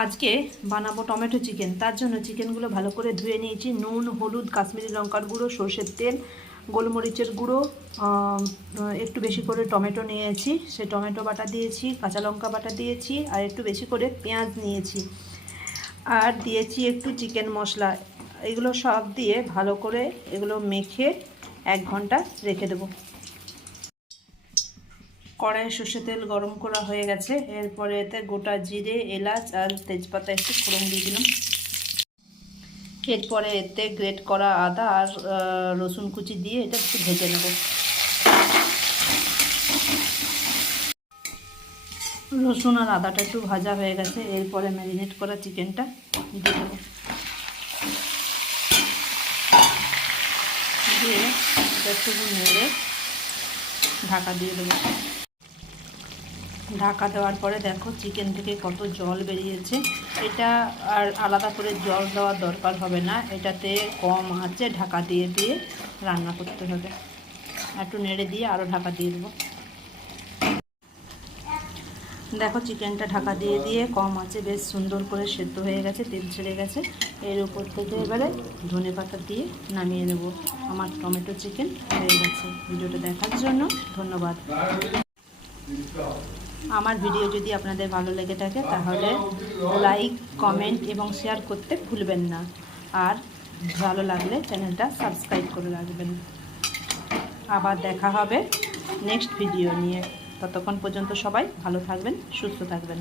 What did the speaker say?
আজকে বানাবো tomato chicken. তার জন্য চিকেনগুলো ভালো করে ধুয়ে নিয়েছি। নুন, হলুদ, কাশ্মীরি লঙ্কার গুঁড়ো, সর্ষের তেল, গোলমরিচের গুঁড়ো, একটু বেশি করে টমেটো নিয়েছি, সে টমেটো বাটা দিয়েছি, কাঁচা লঙ্কা বাটা দিয়েছি, আর একটু বেশি করে পেঁয়াজ নিয়েছি, আর দিয়েছি একটু চিকেন মশলা। এগুলো সব দিয়ে ভালো করে এগুলো মেখে 1 ঘন্টা রেখে দেবো। কড়াইয়ে সর্ষের তেল গরম করা হয়ে গেছে। এরপরে এতে গোটা জিরে, এলাচ আর তেজপাতা একটু ফোড়ন দিয়ে দিলাম। এরপরে এতে গ্রেট করা আদা আর রসুন কুচি দিয়ে এটা একটু ভেজে নেব। রসুন আর আদাটা একটু ভাজা হয়ে গেছে। এরপরে ম্যারিনেট করা চিকেনটা দিয়ে দেবো, দিয়ে একটু নেড়ে ঢাকা দিয়ে দেবো। ঢাকা দেওয়ার পরে দেখো চিকেন থেকে কত জল বেরিয়েছে। এটা আর আলাদা করে জল দেওয়ার দরকার হবে না, এটাতে কম আঁচে ঢাকা দিয়ে দিয়ে রান্না করতে হবে। একটু নেড়ে দিয়ে আরও ঢাকা দিয়ে দেবো। দেখো চিকেনটা ঢাকা দিয়ে দিয়ে কম আঁচে বেশ সুন্দর করে সেদ্ধ হয়ে গেছে, তেল ছেড়ে গেছে। এর উপর থেকে এবারে ধনেপাতা দিয়ে নামিয়ে নেব। আমার টমেটো চিকেন হয়ে গেছে। ভিডিওটা দেখার জন্য ধন্যবাদ। আমার ভিডিও যদি আপনাদের ভালো লেগে থাকে তাহলে লাইক, কমেন্ট এবং শেয়ার করতে ভুলবেন না। আর ভালো লাগলে চ্যানেলটা সাবস্ক্রাইব করে রাখবেন। আবার দেখা হবে নেক্সট ভিডিও নিয়ে। ততক্ষণ পর্যন্ত সবাই ভালো থাকবেন, সুস্থ থাকবেন।